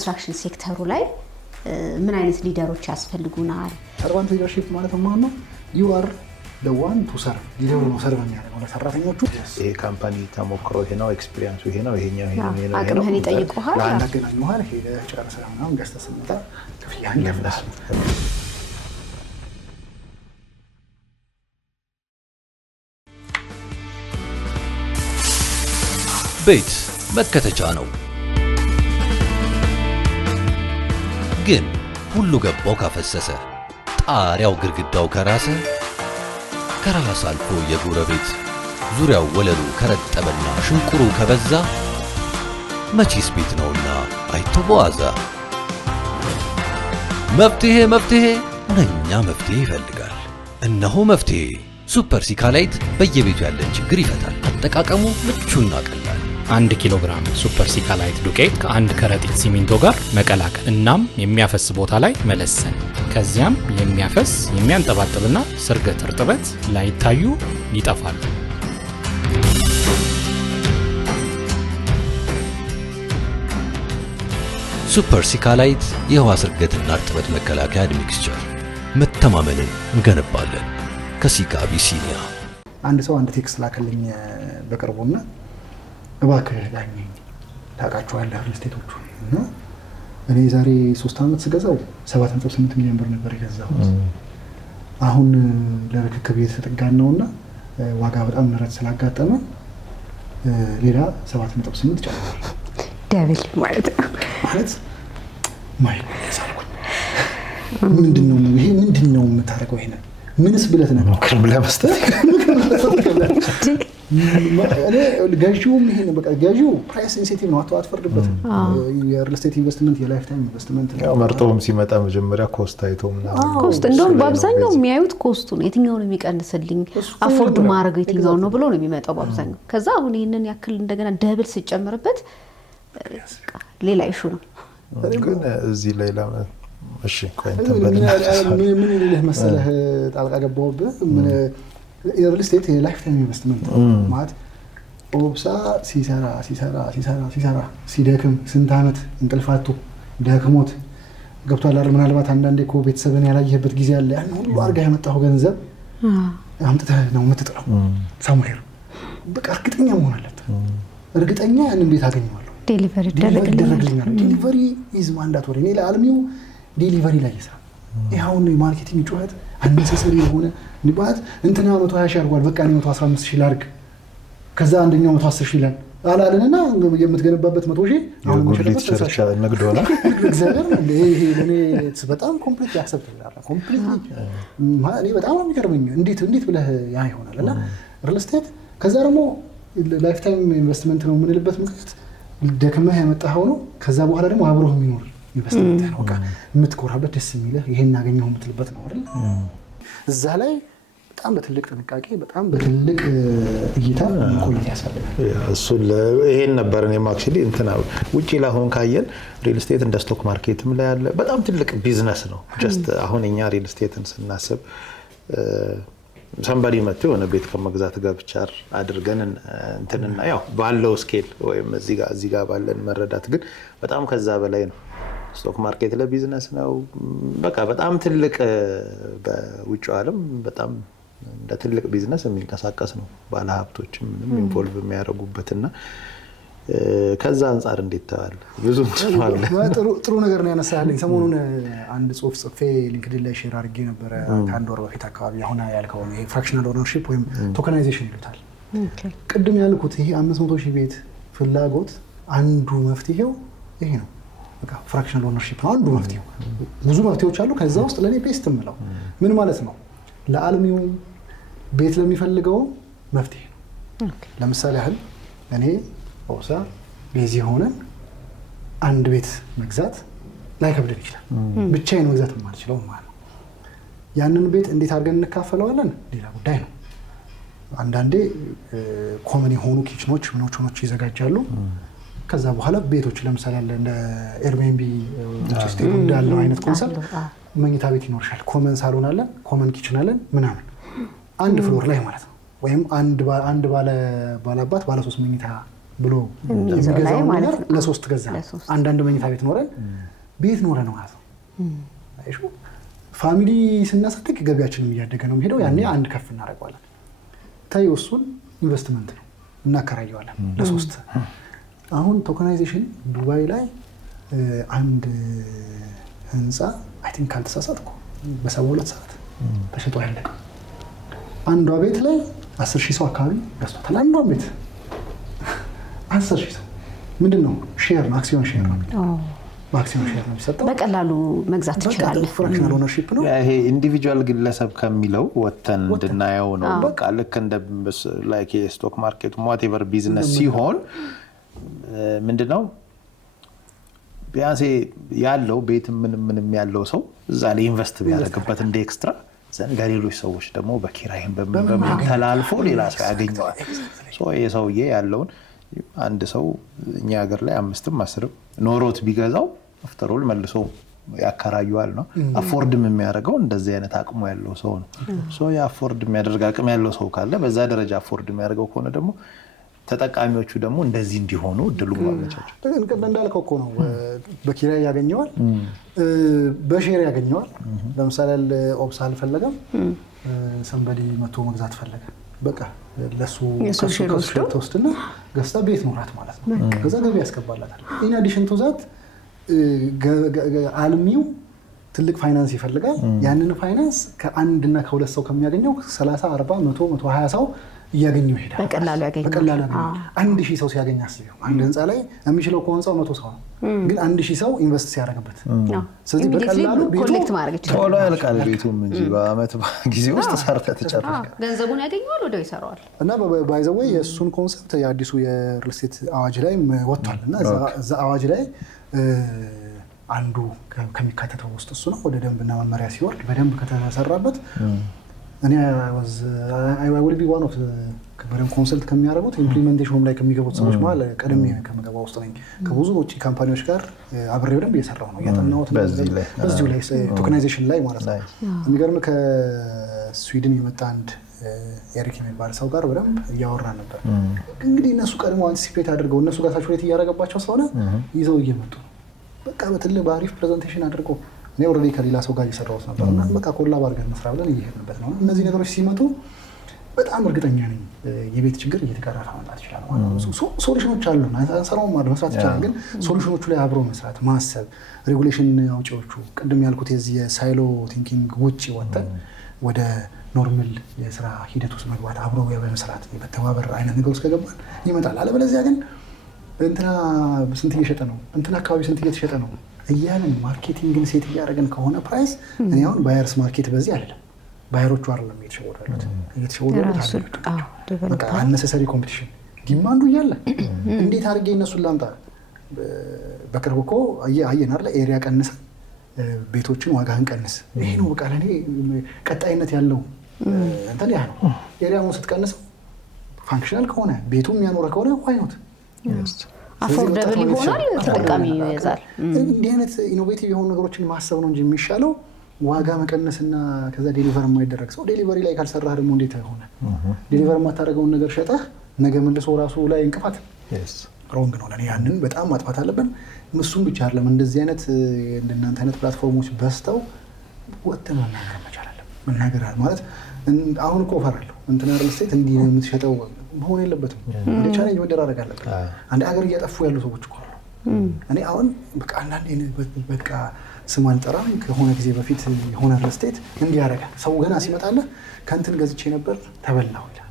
ኮንስትራክሽን ሴክተሩ ላይ ምን አይነት ሊደሮች ያስፈልጉናል? ሰርቫንት ሊደርሺፕ ማለት ነው you are the one to serve ሊደሩ ነው ሰርቭ የሚያደርገው ለሰራተኞቹ ይሄ ካምፓኒ ተሞክሮ ይሄ ነው ኤክስፒሪየንሱ ይሄ ነው ይሄኛው ይሄ ነው አቅምህን ይጠይቁሃል ያናገናኙሃል ሄደህ ጨርሰህ ምናምን ገዝተህ ስትመጣ ክፍያህን ከፍለሃል ቤት መከተቻ ነው ግን ሁሉ ገባው ካፈሰሰ ጣሪያው ግድግዳው ከራሰ ከራስ አልፎ የጎረቤት ዙሪያው ወለሉ ከረጠበና ሽንቁሩ ከበዛ መቼስ ቤት ነውና አይተዋዛ መፍትሄ ሁነኛ መፍትሄ ይፈልጋል እነሆ መፍትሄ ሱፐር ሲካላይት በየቤቱ ያለን ችግር ይፈታል አጠቃቀሙ ምቹና ቀላል 1 ኪሎ ግራም ሱፐር ሲካላይት ዱቄት ከ1 ከረጢት ሲሚንቶ ጋር መቀላቀል እናም የሚያፈስ ቦታ ላይ መለሰን ከዚያም የሚያፈስ የሚያንጠባጥብና ስርገት እርጥበት ላይታዩ ይጠፋሉ ሱፐር ሲካላይት የውሃ ስርገትና እርጥበት መከላከያ ሚክስቸር መተማመንን እንገነባለን ከሲካ ቢሲኒያ አንድ ሰው አንድ ቴክስት ላከልኝ በቅርቡና እባክህ ዳኝ ታውቃቸዋለህ ሪልስቴቶቹ እና እኔ ዛሬ 3 አመት ስገዛው 7.8 ሚሊዮን ብር ነበር የገዛሁት አሁን ለርክክብ የተጠጋን ነውና ዋጋ በጣም ንረት ስላጋጠመ ሌላ 7.8 ጨምሯል ደብል ማለት ማይ ምንድነው የምታረገው ይሄን ምንስ ብለት ነው ክርብላ መስጠት እኔ ጋጂውም ይሄን በቃ ጋጂው ፕራይስ ሴንሲቲቭ ነው አትፈርድበት የሪል ስቴት ኢንቨስትመንት የላይፍ ታይም ኢንቨስትመንት ያው መርጦም ሲመጣ መጀመሪያ ኮስት አይቶም ነው ኮስት እንደው በአብዛኛው የሚያዩት ኮስቱ ነው የትኛው ነው የሚቀንስልኝ አፎርድ ማድረግ የትኛው ነው ብሎ ነው የሚመጣው በአብዛኛው ከዛ አሁን ይሄንን ያክል እንደገና ደብል ሲጨመርበት ሌላ ኢሹ ነው ግን እዚህ ላይ እሺ ቆይንተ ምን ይልህ መሰለህ ጣልቃ ገባውብህ ምን የሪል ስቴት የላይፍ ታይም ኢንቨስትመንት ማለት ኦብሳ ሲሰራ ሲደክም ስንት አመት እንቅልፋቱ ደክሞት ገብቷል አይደል ምናልባት አንዳንዴ እኮ ቤተሰብን ያላየህበት ጊዜ አለ ያን ሁሉ አርጋ ያመጣው ገንዘብ አምጥተህ ነው የምትጥለው ሳሙኤል በቃ እርግጠኛ መሆን አለበት እርግጠኛ ያንን ቤት አገኘዋለሁ ዴሊቨሪ ዴሊቨሪ ኢዝ ማንዳቶሪ እኔ ለአልሚው ዴሊቨሪ ላይ ይሰራ ይሄውን ማርኬቲንግ ጩኸት አንነሰሰሪ የሆነ ንባት እንትና 120 አርጓል በቃ ነው 115 ሺህ ላርግ ከዛ አንደኛው 110 ሺህ ይላል አላለንና የምትገነባበት 100 ሺህ አሁን ጉድሊት ቸርቻ ንግዶና እግዚአብሔር ይሄ ለኔ በጣም ኮምፕሊት ያክሰፕት ያደርጋል ኮምፕሊት እኔ በጣም የሚገርመኝ እንዴት ብለህ ያ ይሆናልና ሪል ስቴት ከዛ ደግሞ ላይፍ ታይም ኢንቨስትመንት ነው የምንልበት ምክንያት ደከመህ ያመጣኸው ነው ከዛ በኋላ ደግሞ አብሮህ የሚኖር ኢንቨስትመንት ነው በቃ የምትኮራበት ደስ የሚልህ ይሄን ያገኘው የምትልበት ነው አይደል እዛ ላይ በጣም በትልቅ ጥንቃቄ በጣም በትልቅ እይታ ቆይታ ያሳልፋል እሱ ይሄን ነበር እኔ ማክሲሊ እንትና ውጪ ላሆን ካየን ሪል ስቴት እንደ ስቶክ ማርኬትም ላይ ያለ በጣም ትልቅ ቢዝነስ ነው ጀስት አሁን እኛ ሪል ስቴትን ስናስብ somebody መጥቶ የሆነ ቤት ከመግዛት ጋር ብቻ አድርገን እንትንና ያው ባለው ስኬል ወይም እዚህ ጋር ባለን መረዳት ግን በጣም ከዛ በላይ ነው ስቶክ ማርኬት ለቢዝነስ ነው በቃ በጣም ትልቅ በውጭው ዓለም በጣም እንደ ትልቅ ቢዝነስ የሚንቀሳቀስ ነው ባለ ሀብቶችም ምንም ኢንቮልቭ የሚያደርጉበትና ከዛ አንፃር እንዴት ታዋል ብዙ ተማለ ጥሩ ነገር ነው ያነሳልኝ ሰሞኑን አንድ ጽሁፍ ጽፌ ሊንክድኢን ላይ ሼር አድርጌ ነበር ከአንድ ወር በፊት አካባቢ አሁን ያልከው ነው ፍራክሽናል ኦነርሺፕ ወይም ቶከናይዜሽን ይሉታል ቅድም ያልኩት ይሄ 500 ሺህ ቤት ፍላጎት አንዱ መፍትሄው ይሄ ነው በቃ ፍራክሽናል ኦነርሺፕ አንዱ መፍትሄው ብዙ መፍትሄዎች አሉ ከዛ ውስጥ ለኔ ቤስት ምለው ምን ማለት ነው ለአልሚው ቤት ለሚፈልገው መፍትሄ ነው ለምሳሌ ያህል እኔ ኦሳ ቤዚ ሆነን አንድ ቤት መግዛት ላይ ከብደን ይችላል ብቻዬን መግዛት የማልችለው ማለት ነው ያንን ቤት እንዴት አድርገን እንካፈለዋለን ሌላ ጉዳይ ነው አንዳንዴ ኮመን የሆኑ ኪችኖች ምኖች ይዘጋጃሉ ከዛ በኋላ ቤቶች ለምሳሌ ያለ እንደ ኤርቢኤንቢ ሲስተም እንዳለው አይነት ኮንሰፕት መኝታ ቤት ይኖርሻል ኮመን ሳሎን አለ ኮመን ኪችን አለ ምናምን አንድ ፍሎር ላይ ማለት ነው ወይም አንድ ባለ አባት ባለ 3 መኝታ ብሎ የሚገዛው ነገር ለ3 ገዛ። አንዳንድ መኝታ ቤት ኖረን ቤት ኖረን ማለት ነው። አይሹ ፋሚሊ ስናሳድግ ገቢያችንም እያደገ ነው የሚሄደው። ያኔ አንድ ከፍ እናደርገዋለን። ታየው እሱን ኢንቨስትመንት ነው እናከራየዋለን ለ3። አሁን ቶከናይዜሽን ዱባይ ላይ አንድ ህንፃ አይ ቲንክ ካልተሳሳትኩ በ72 ሰዓት ተሸጦ ያለቀ። አንዷ ቤት ላይ 10,000 ሰው አካባቢ ገዝቷታል። አንዷ ቤት 10,000 ሰው ምንድነው ሼር ነው፣ አክሲዮን ሼር ነው። በአክሲዮን ሼር ነው የሚሰጠው። በቀላሉ መግዛት ትችላለህ። ፍራክሽናል ኦነርሺፕ ነው ይሄ። ኢንዲቪጁዋል ግለሰብ ከሚለው ወተን እንድናየው ነው። በቃ ልክ እንደ ላይክ የስቶክ ማርኬት ዋትኤቨር ቢዝነስ ሲሆን ምንድነው ቢያንስ ያለው ቤት ምንም ያለው ሰው እዛ ላይ ኢንቨስት ቢያደርግበት እንደ ኤክስትራ ዘን ለሌሎች ሰዎች ደግሞ በኪራይም በመተላልፎ ሌላ ሰው ያገኘዋል። የሰውዬ ያለውን አንድ ሰው እኛ ሀገር ላይ 5ም 10ም ኖሮት ቢገዛው አፍተሮል መልሶ ያከራዩዋል ነው። አፎርድም የሚያደርገው እንደዚህ አይነት አቅሙ ያለው ሰው ነው። የአፎርድ የሚያደርግ አቅም ያለው ሰው ካለ በዛ ደረጃ አፎርድ የሚያደርገው ከሆነ ደግሞ ተጠቃሚዎቹ ደግሞ እንደዚህ እንዲሆኑ እድሉ ማመቻቸው። እንዳልከው እኮ ነው። በኪራይ ያገኘዋል፣ በሼር ያገኘዋል። ለምሳሌ ኦፕስ አልፈለገም፣ ሰንበዲ መቶ መግዛት ፈለገ። በቃ ለሱ ሼር ወስድና ገዝታ ቤት ኖራት ማለት ነው። ከዛ ገቢ ያስገባላታል። ኢን አዲሽን ቱ ዛት አልሚው ትልቅ ፋይናንስ ይፈልጋል። ያንን ፋይናንስ ከአንድ እና ከሁለት ሰው ከሚያገኘው 30 40 100 120 ሰው እያገኘው ይሄዳል። በቀላሉ ያገኛል። 1000 ሰው ሲያገኝ አስቢው። አንድ ህንፃ ላይ የሚችለው ከሆንፃው 100 ሰው ነው፣ ግን 1000 ሰው ኢንቨስት ሲያደርግበት ስለዚህ በቀላሉ ኮሌክት ማድረግ ይችላል። ቶሎ ያልቃል ቤቱም እንጂ በአመት ጊዜ ውስጥ ሰርተህ ትጨርሳለህ። ገንዘቡን ያገኘዋል፣ ወዲያው ይሰራዋል። እና ባይ ዘ ዌይ የእሱን ኮንሰፕት የአዲሱ የሪል ስቴት አዋጅ ላይ ወጥቷል። እና እዛ አዋጅ ላይ አንዱ ከሚካተተው ውስጥ እሱ ነው። ወደ ደንብና መመሪያ ሲወርድ በደንብ ከተሰራበት እኔ I will be one of በደንብ ኮንሰልት ከሚያደርጉት ኢምፕሊሜንቴሽኑም ላይ ከሚገቡት ሰዎች መሀል ቀድሜ ከምገባው ውስጥ ነኝ። ከብዙ ውጭ ካምፓኒዎች ጋር አብሬ በደንብ እየሰራሁ ነው፣ እያጠናሁት በዚሁ ላይ ቶከናይዜሽን ላይ ማለት ነው። የሚገርም ከስዊድን የመጣ አንድ ኤሪክ የሚባል ሰው ጋር በደንብ እያወራ ነበር። እንግዲህ እነሱ ቀድሞ አንቲሲፔት አድርገው እነሱ ጋር ሳቹሬት እያደረገባቸው ስለሆነ ይዘው እየመጡ ነው። በቃ በትልቅ በአሪፍ ፕሬዘንቴሽን አድርገው እኔ ኦልሬዲ ከሌላ ሰው ጋር እየሰራሁት ነበር እና በቃ ኮላብ አድርገን መስራ ብለን እየሄድንበት ነው። እነዚህ ነገሮች ሲመጡ በጣም እርግጠኛ ነኝ የቤት ችግር እየተቀረፈ መምጣት ይችላል ማለት ነው። ሶሉሽኖች አሉ፣ አንሰራውም ማለት መስራት ይችላል። ግን ሶሉሽኖቹ ላይ አብሮ መስራት ማሰብ፣ ሬጉሌሽን አውጪዎቹ ቅድም ያልኩት የዚህ የሳይሎ ቲንኪንግ ውጭ ወጥተን ወደ ኖርማል የስራ ሂደት ውስጥ መግባት፣ አብሮ በመስራት በተባበር አይነት ነገር ውስጥ ከገባን ይመጣል። አለበለዚያ ግን እንትና ስንት እየሸጠ ነው፣ እንትና አካባቢ ስንት እየተሸጠ ነው እያልን ማርኬቲንግን ሴት እያደረግን ከሆነ ፕራይስ እኔ አሁን ባየርስ ማርኬት በዚህ አይደለም፣ ባየሮቹ አይደለም እየተሸወዱ ያሉት በቃ አነሰሰሪ ኮምፒቲሽን ዲማንዱ እያለ እንዴት አድርጌ እነሱን ላምጣ? በቅርብ እኮ አየን አይደል ኤሪያ ቀንሰን ቤቶችን ዋጋህን ቀንስ። ይሄ ነው በቃ ለእኔ ቀጣይነት ያለው እንትን ያ ነው። ኤሪያውን ስትቀንሰው ፋንክሽናል ከሆነ ቤቱ የሚያኖረ ከሆነ ዋይኖት አፎርደብል ይሆናል፣ ተጠቃሚ ይያዛል። እንዲህ አይነት ኢኖቬቲቭ የሆኑ ነገሮችን ማሰብ ነው እንጂ የሚሻለው ዋጋ መቀነስና ከዛ ዴሊቨር የማይደረግ ሰው ዴሊቨሪ ላይ ካልሰራህ ደግሞ እንዴት ሆነ? ዴሊቨር የማታደርገውን ነገር ሸጠህ ነገ መልሶ ራሱ ላይ እንቅፋት ሮንግ ነው። ለኔ ያንን በጣም ማጥፋት አለብን። እሱም ብቻ አይደለም፣ እንደዚህ አይነት እንደናንተ አይነት ፕላትፎርሞች በስተው ወጥተን መናገር መቻል አለብን። መናገር ማለት አሁን እኮ እፈራለሁ እንትና ሪል ስቴት እንዲህ ነው የምትሸጠው መሆን የለበትም። እንደ ቻሌንጅ መደራረግ አለበት። አንድ ሀገር እያጠፉ ያሉ ሰዎች እኮ አሉ። እኔ አሁን በቃ አንዳንዴ በቃ ስም አልጠራም፣ ከሆነ ጊዜ በፊት የሆነ ሪል ስቴት እንዲህ ያደርጋል። ሰው ገና ሲመጣለህ ከእንትን ገዝቼ ነበር ተበላሁ ይላል።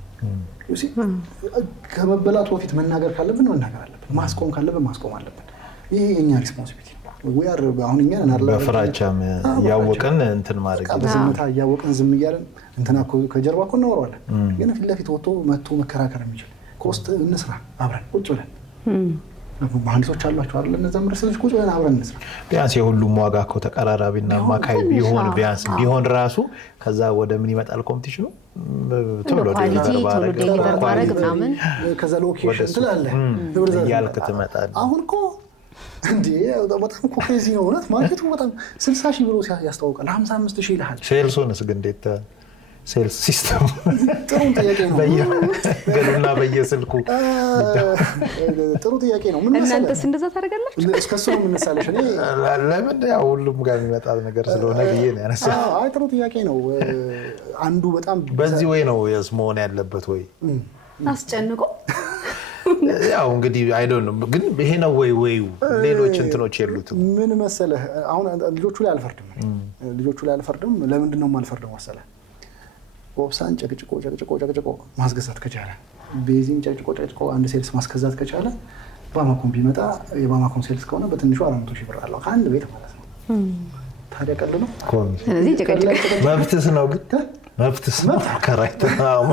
ከመበላቱ በፊት መናገር ካለብን መናገር አለብን፣ ማስቆም ካለብን ማስቆም አለብን። ይሄ የኛ ሪስፖንሲቢሊቲ ነው። አሁን እኛ በፍራቻም እያወቅን እንትን ማድረግ በዝምታ እያወቅን ዝም እያለን እንትና ከጀርባ እኮ እናወራዋለን። ግን ፊት ለፊት ወጥቶ መጥቶ መከራከር የሚችል ኮስት እንስራ አብረን ቁጭ ብለን መሀንዲሶች አሏቸው አይደል? እነዛ ምርሰሎች ቁጭ ብለን አብረን እንስራ። ቢያንስ የሁሉም ዋጋ እኮ ተቀራራቢና አማካይ ቢሆን ቢያንስ ቢሆን ራሱ ከዛ ወደ ምን ይመጣል ኮምፒቲሽኑ ቶሎ ዴሊቨር ማድረግ ምናምን ከዛ ሎኬሽን ትላለህ እያልክ ትመጣለህ። አሁን እኮ እንዴ በጣም እኮ ክሬዚ ነው እውነት። ማርኬቱ በጣም 60,000 ብሎ ያስተዋውቃል፣ 55,000 ይልሃል። ሴልሱንስ ግን እንዴት ሴልስ ሲስተም ጥሩ ጥያቄ ነው። ገሉና በየስልኩ ጥሩ ጥያቄ ነው። ምን መሰለህ እናንተስ እንደዛ ታደርጋላችሁ? እስከሱ ነው የምነሳለሽ። እኔ ለምን ያው ሁሉም ጋር የሚመጣ ነገር ስለሆነ ብዬ ነው ያነሳው። አይ ጥሩ ጥያቄ ነው። አንዱ በጣም በዚህ ወይ ነው መሆን ያለበት ወይ አስጨንቆ ያው እንግዲህ አይ ዶንት ኖ ግን ይሄ ነው ወይ ሌሎች እንትኖች የሉትም። ምን መሰለህ አሁን ልጆቹ ላይ አልፈርድም። ለምንድን ነው የማልፈርደው መሰለህ? ኦፕሳን ጨቅጭቆ ማስገዛት ከቻለ ቤዚን ጨቅጭቆ አንድ ሴልስ ማስገዛት ከቻለ ባማኮን ቢመጣ የባማኮን ሴልስ ከሆነ በትንሹ 400 ሺህ ብር አለው ከአንድ ቤት ማለት ነው። ታዲያ ቀልድ ነው። ስለዚህ ጨቅጭቆ መብትስ ነው ግን መብትስ ነው ከራይተናው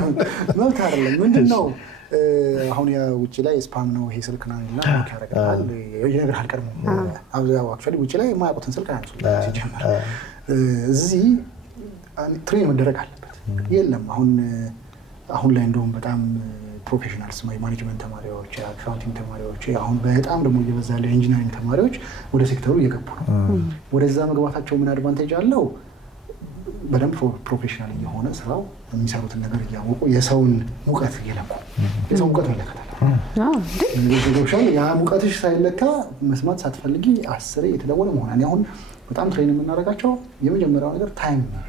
መብት አይደለም። ምንድነው አሁን የውጭ ላይ ስፓም ነው ይሄ ስልክ ነው እና ያረጋል ይነግርሃል ቀድሞ አብዛው አክቹአሊ ውጭ ላይ የማያውቁትን ስልክ አያነሱም ሲጀመር። እዚህ ትሬን መደረግ አለበት። የለም አሁን ላይ እንደውም በጣም ፕሮፌሽናልስ ማኔጅመንት ተማሪዎች፣ አካውንቲንግ ተማሪዎች አሁን በጣም ደግሞ እየበዛ ያለ ኢንጂነሪንግ ተማሪዎች ወደ ሴክተሩ እየገቡ ነው። ወደዛ መግባታቸው ምን አድቫንቴጅ አለው? በደንብ ፕሮፌሽናል የሆነ ስራው የሚሰሩትን ነገር እያወቁ የሰውን ሙቀት እየለኩ የሰው ሙቀት መለካት አለ። ያ ሙቀትሽ ሳይለካ መስማት ሳትፈልጊ 10 የተደወለ መሆን። አሁን በጣም ትሬን የምናደርጋቸው የመጀመሪያው ነገር ታይም ነው።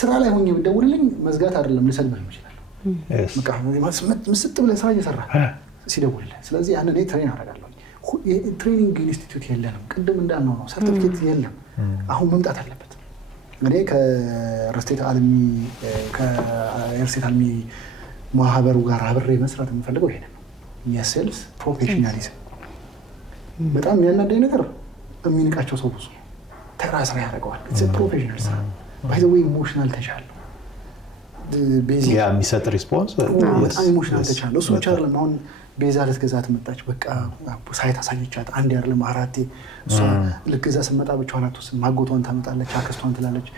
ስራ ላይ ሆኜ ብደውልልኝ መዝጋት አይደለም ልሰድብህ ይችላል። በቃ ምስጥ ብለህ ስራ እየሰራ ሲደውልልህ። ስለዚህ ያንን ትሬን አደርጋለሁ። ትሬኒንግ ኢንስቲትዩት የለንም። ቅድም እንዳልነው ነው ሰርቲፊኬት የለም። አሁን መምጣት አለበት። እኔ ከሪስቴት አልሚ ማህበሩ ጋር አብሬ መስራት የምፈልገው ይሄን ነው። የሴልስ ፕሮፌሽናሊዝም በጣም የሚያናደኝ ነገር የሚንቃቸው ሰው ብዙ ተራ ስራ ያደርገዋል። ፕሮፌሽናል ስራ ባይ ዘ ዌይ ኢሞሽናል ተቻለ ቤዚክ የሚሰጥ ሪስፖንስ በጣም ኢሞሽናል ተቻለ። እሱ ብቻ አይደለም። አሁን ቤዛ ልትገዛት መጣች። በቃ ሳይት አሳየቻት አንድ አይደለም አራቴ። እሷ ልትገዛ ስትመጣ ብቻዋን አትወስንም። ማጎቷን ታመጣለች፣ አክስቷን ትላለች።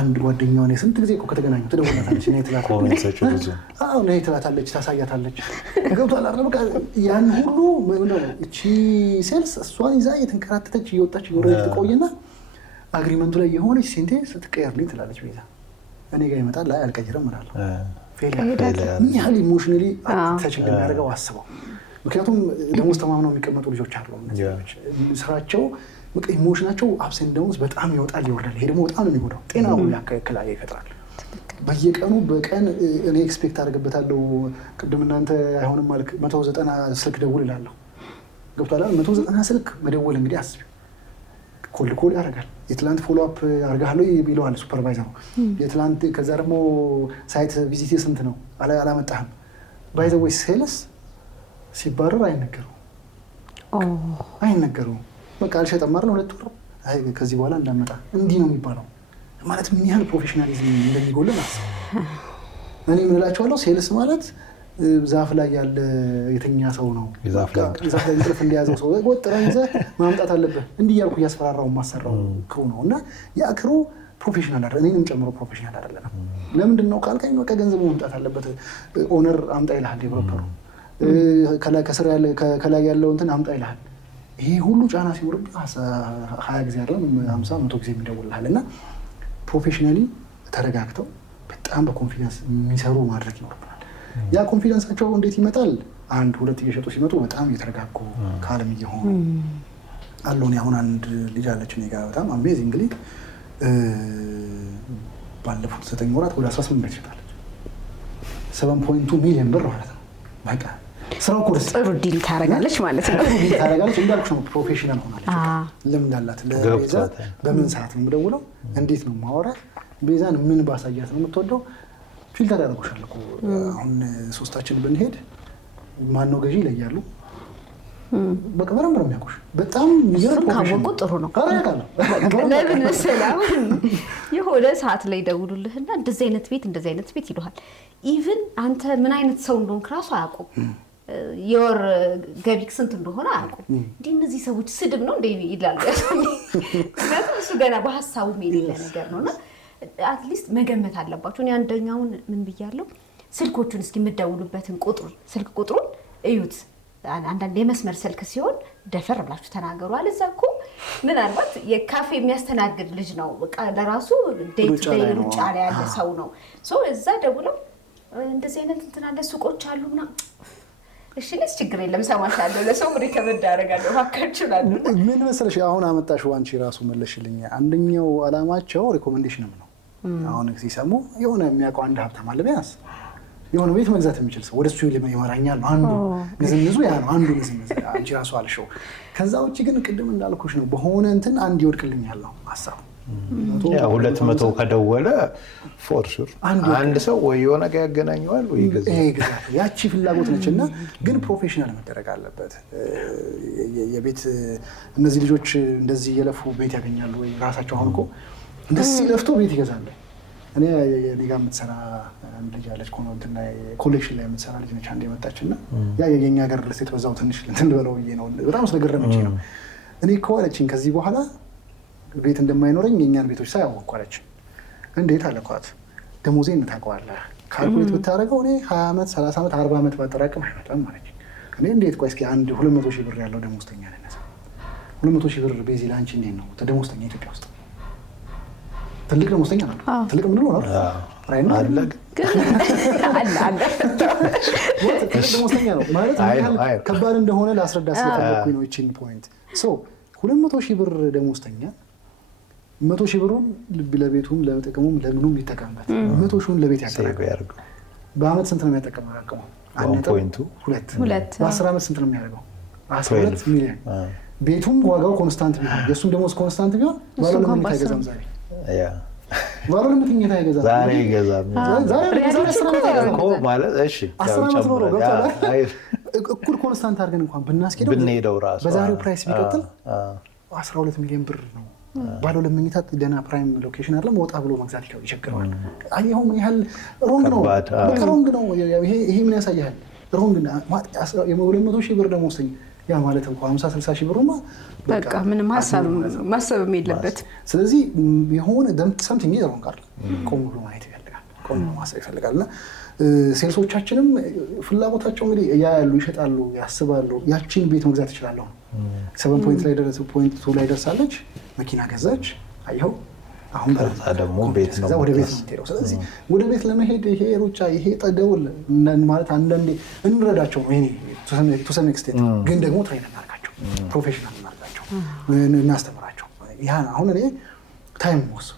አንድ ጓደኛዋ ነው ስንት ጊዜ እኮ ከተገናኙ ትደውላታለች። ነይ ትላታለች፣ ታሳያታለች። ገብቷል አይደል? በቃ ያን ሁሉ ነው እቺ ሴልስ እሷን ይዛ የተንከራተተች እየወጣች እየወረደች ትቆይና አግሪመንቱ ላይ የሆነች ሴንቴንስ ስትቀየርልኝ ትላለች ቤዛ። እኔ ጋር ይመጣል ላይ አልቀይርም እላለሁ። ምን ያህል ኢሞሽናሊ ታች እንደሚያደርገው አስበው። ምክንያቱም ደሞዝ ተማምነው የሚቀመጡ ልጆች አሉ። ስራቸው በቃ ኢሞሽናቸው አፕስ ኤንድ ዳውንስ በጣም ይወጣል ይወርዳል። ይሄ ደግሞ በጣም ነው የሚጎዳው። ጤናው ያካክላ ይፈጥራል። በቀን እኔ ኤክስፔክት አደርግበታለሁ። ቅድም እናንተ አይሆንም ማለት 190 ስልክ ደውል እላለሁ። ገብቷል። 190 ስልክ መደወል እንግዲህ አስቢ። ኮል ያደርጋል። የትላንት ፎሎ አፕ አድርጋለሁ ይለዋል ሱፐርቫይዘሩ። የትላንት ከዛ ደግሞ ሳይት ቪዚት ስንት ነው አላመጣህም። ባይ ዘ ዌይ ሴልስ ሲባረር አይነገሩም። በቃ አልሸጠም አይደል 2 ወር አይ ከዚህ በኋላ እንዳመጣ እንዲህ ነው የሚባለው። ማለት ምን ያህል ፕሮፌሽናሊዝም እንደሚጎለን አስብ። እኔ ምን እላቸዋለሁ ሴልስ ማለት ዛፍ ላይ ያለ የተኛ ሰው ነው። ዛፍ ላይ እንቅልፍ እንደያዘው ሰው ወጥረህ ይዘህ ማምጣት አለብህ። እንዲህ እያልኩ እያስፈራራው የማሰራው ክሩ ነው። እና ያ ክሩ ፕሮፌሽናል አይደለም፣ እኔንም ጨምሮ ፕሮፌሽናል አይደለም። ለምንድን ነው ካልከኝ በቃ ገንዘቡ መምጣት አለበት። ኦነር አምጣ ይልሃል፣ ዴቨሎፐሩ ከስር ያለ ከላይ ያለው እንትን አምጣ ይልሃል። ይሄ ሁሉ ጫና ሲወርድ 20 ጊዜ አይደለም 50 100 ጊዜ የሚደውልልሃል። እና ፕሮፌሽናሊ ተረጋግተው በጣም በኮንፊደንስ የሚሰሩ ማድረግ ይኖርብናል። ያ ኮንፊደንሳቸው እንዴት ይመጣል? 1-2 እየሸጡ ሲመጡ በጣም እየተረጋጉ ከዓለም እየሆኑ አለው። አሁን አንድ ልጅ አለች እኔ ጋር በጣም አሜዚንግ ልጅ ባለፉት 9 ወራት ወደ 18 ቤት ሸጣለች። 7.2 ሚሊዮን ብር ማለት ነው። በቃ ስራው እኮ ጥሩ ዲል ታደርጋለች ማለት ነው። ዲል ታደርጋለች እንዳልኩሽ ነው። ፕሮፌሽናል ሆናለች። ልምድ አላት። ለቤዛ በምን ሰዓት ነው የምደውለው? እንዴት ነው የማወራት? ቤዛን ምን ባሳያት ነው የምትወደው? ፊልተር ያደርጉሻል እኮ። አሁን 3ታችን ብንሄድ ማነው ገዢ ይለያሉ። በቃ በደንብ ነው የሚያውቁሽ። በጣም የሚገርም ካወቁ ጥሩ ነው። ለምን መሰለህ የሆነ ሰዓት ላይ ደውሉልህና እንደዚህ አይነት ቤት ይሉሃል። ኢቭን አንተ ምን አይነት ሰው እንደሆንክ እራሱ አያውቁም። የወር ገቢክ ስንት እንደሆነ አያውቁም። እንዲህ እነዚህ ሰዎች ስድብ ነው እንደ ይላሉ። ምክንያቱም እሱ ገና በሀሳቡ የሌለ ነገር ነውና አትሊስት መገመት አለባችሁ። እኔ አንደኛውን ምን ብያለሁ፣ ስልኮቹን እስኪ የምትደውሉበትን ስልክ ቁጥሩን እዩት። አንዳንድ የመስመር ስልክ ሲሆን ደፈር ብላችሁ ተናገሩ አለ። እዛ እኮ ምናልባት የካፌ የሚያስተናግድ ልጅ ነው በቃ ለራሱ ዴት ዴይ ሩጫ ላይ ያለ ሰው ነው። እዛ ደውለው እንደዚህ አይነት እንትን አለ ሱቆች አሉ ምናምን እሺ ለስ ችግር የለም ሰማሻለሁ ለሰው ሪከመንድ አደርጋለሁ አካችላሉ። ምን መሰለሽ አሁን አመጣሽው አንቺ ራሱ መለሽልኝ። አንደኛው አላማቸው ሪኮሜንዴሽንም ነው። አሁን ሲሰሙ የሆነ የሚያውቀው አንድ ሀብታም አለ ቢያንስ የሆነ ቤት መግዛት የሚችል ሰው ወደሱ ይመራኛል ነው አንዱ ንዝንዙ ያ ነው አንዱ ንዝንዙ አንቺ ራሱ አልሽው። ከዛ ውጪ ግን ቅድም እንዳልኩሽ ነው በሆነ እንትን አንድ ይወድቅልኛል ነው ሀሳቡ። 200 ከደወለ ፎር ሹር አንድ ሰው ወይ የሆነ ጋር ያገናኘዋል ወይ ይገዛል። ያቺ ፍላጎት ነችና ግን ፕሮፌሽናል መደረግ አለበት። የቤት እነዚህ ልጆች እንደዚህ እየለፉ ቤት ያገኛሉ ወይ ራሳቸው አሁን እኮ እንደዚህ ለፍቶ ቤት ይገዛሉ። እኔ የኔጋ የምትሰራ አንድ ልጅ አለች ኮንተንት ላይ ኮሌክሽን ላይ የምትሰራ ልጅ ነች። አንዴ መጣችና ያ የኛ ሀገር ሪልስቴት በዛው ትንሽ እንትን ልበለው ብዬ ነው በጣም ስለገረመች ነው። እኔ እኮ አለችኝ ከዚህ በኋላ ቤት እንደማይኖረኝ የኛን ቤቶች ሳያወቅኩ አለች። እንዴት አለኳት። ደሞዜን ታውቀዋለህ ካልኩሌት ብታደርገው እኔ 20 ዓመት 30 ዓመት 40 ዓመት ባጠራቅም አይመጣም ማለት ነው። እኔ እንዴት ቆይ እስኪ አንድ 200 ሺህ ብር ያለው ደሞዝተኛ ነኝ። 200 ሺህ ብር ቤዚ ላንቺ እንዴት ነው ደሞዝተኛ ኢትዮጵያ ውስጥ? ትልቅ ደሞዝተኛ ነው። ትልቅ ምን ነው ራይና አለ ደሞዝተኛ ነው ማለት ከባድ እንደሆነ ላስረዳ ስለፈለኩኝ ነው እቺን ፖይንት። 200 ሺህ ብር ደሞዝተኛ 100 ሺህ ብሩን ለቤቱም ለጥቅሙም ለምኑም ይጠቀምበት። 100 ሺውን ለቤት ያደርጋል። በአመት ስንት ነው የሚያጠቀመው? ያቀመው 1.2 በ10 ዓመት ስንት ነው የሚያደርገው? 12 ሚሊዮን። ቤቱም ዋጋው ኮንስታንት ቢሆን የሱም ደሞዝ ኮንስታንት ቢሆን ባለ ለምን አይገዛም? ዛሬ ባለ ለምን ትኝታ አይገዛም? ዛሬ ይገዛም። ማለት እሺ እኩል ኮንስታንት አድርገን እንኳን ብናስኬደው በዛሬው ፕራይስ ቢቀጥል 12 ሚሊዮን ብር ነው። ባለ ለምኝታ ደና ፕራይም ሎኬሽን አይደለም ወጣ ብሎ መግዛት ይቸግራል። አየሁ ምን ያህል ሮንግ ነው። በቃ ሮንግ ነው። ይሄ ምን ያሳያል? ሮንግ ነው። 200 ሺህ ብር ደሞዝተኛ ያ ማለት እንኳን 50 60 ሺህ ብርማ በቃ ምንም ማሰብ የለበት። ስለዚህ የሆነ something is wrong አይደል? ቆም ብሎ ማየት ይፈልጋል። ቆም ብሎ ማሰብ ይፈልጋልና ሴልሶቻችንም ፍላጎታቸው እንግዲህ ያያሉ፣ ይሸጣሉ፣ ያስባሉ። ያቺን ቤት መግዛት ይችላልው 7.2 ላይ ደርሳለች። መኪና ገዛች። አየው አሁን ደግሞ ቤት ነው ወደ ቤት ነው። ስለዚህ ወደ ቤት ለመሄድ ይሄ ሩጫ ይሄ ጠደውል ማለት አንዳንዴ እንረዳቸው ነው። ይሄ to some extent ግን ደግሞ ትሬን እናርጋቸው፣ ፕሮፌሽናል እናርጋቸው፣ እናስተምራቸው። ያ አሁን እኔ ታይም ወስድ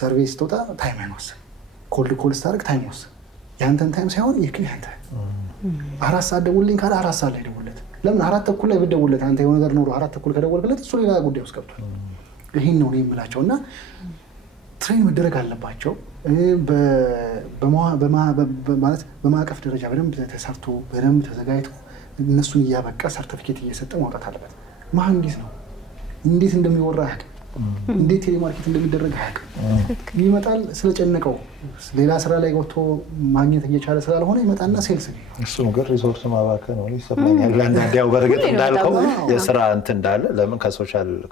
ሰርቪስ ተውጣ ታይም አይወስ ኮል ስታርክ ታይም ወስድ ያንተን ታይም ሳይሆን የክሊያንት 4 ሰዓት ደውልልኝ ካለ 4 ሰዓት ላይ ደውልለት። ለምን 4 ተኩል ላይ ብደውልለት አንተ የሆነ ነገር ኖሮ 4 ተኩል ከደወልክለት እሱ ሌላ ጉዳይ ውስጥ ገብቷል። ይሄን ነው የምላቸውና ትሬን መደረግ አለባቸው። ማለት በማዕቀፍ ደረጃ በደንብ ተሰርቶ በደንብ ተዘጋጅቶ እነሱን እያበቃ ሰርቲፊኬት እየሰጠ ማውጣት አለበት። መሐንዲስ ነው እንዴት እንደሚወራ ያውቅ፣ እንዴት ቴሌማርኬት እንደሚደረግ ያውቅ። ይመጣል ስለጨነቀው ሌላ ስራ ላይ ገብቶ ማግኘት እየቻለ ስላልሆነ ይመጣና ሴልስ ነው። እሱ ነገር ሪሶርስ ማባከን ነው ይሰማኛል። አንዳንዴው በርግጥ እንዳልከው የስራ እንትን እንዳለ ለምን